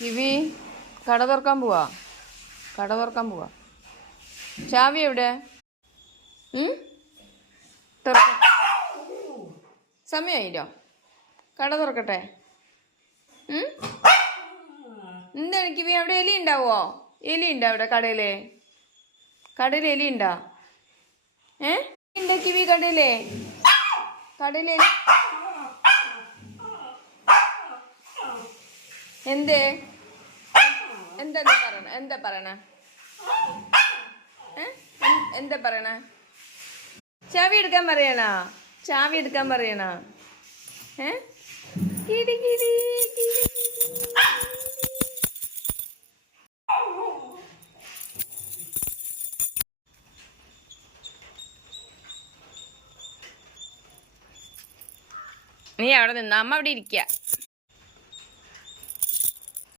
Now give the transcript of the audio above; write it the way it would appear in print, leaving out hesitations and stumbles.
Kiwi കട തുറക്കാൻ പോവാ. ചാവി എവിടെ? സമയമായില്ലോ. കട തുറക്കട്ടെ. എന്താണ് കിവി? അവിടെ എലി ഉണ്ടാവോ? എലി ഉണ്ടോ അവിടെ കടയില്? എലി ഉണ്ടോ? ഉണ്ട് കിവി കടയില്? എന്തേ? എന്താ പറയണ? ചാവി എടുക്കാൻ പറയണ? കിടി കിടി കിടി. നീ അവിടെ നിന്ന, അമ്മ അവിടെ ഇരിക്ക.